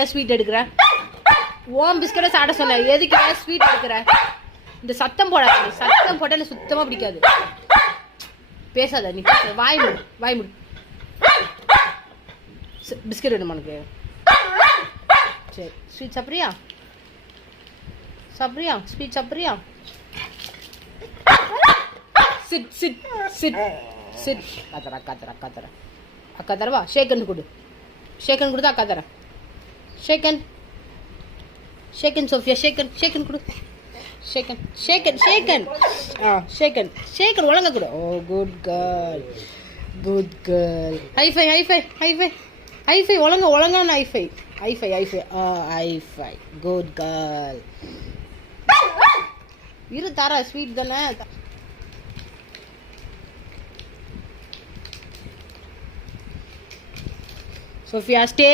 ஏன் ஸ்வீட் எடுக்கிற? ஓம் பிஸ்கட்டை சாப்பிட சொன்ன, எதுக்கு ஏன் ஸ்வீட் எடுக்கிற? இந்த சத்தம் போடாது, சத்தம் போட்டால சுத்தமாக பிடிக்காது. பேசாத நீ, பேச வாய் முடு, வாய் முடு. பிஸ்கட் வேணுமா உனக்கு? சரி, ஸ்வீட் சாப்பிட்றியா? சாப்பிட்றியா? ஸ்வீட் சாப்பிட்றியா? Sit sit sit sit. அக்கா தரவா? ஷேக்கன் கொடு, ஷேக்கன் கொடுத்தா அக்கா தரேன். ஷேக்கன் ஷேக்கன் சோஃபியா, ஷேக்கன் கொடு. ஷேக்கன் ஒழுங்க கொடு. Oh good girl. ஹைஃபை ஒழுங்கான ஹைஃபை. Good girl. இரு தர, ஸ்வீட் தானே. Sophia, stay.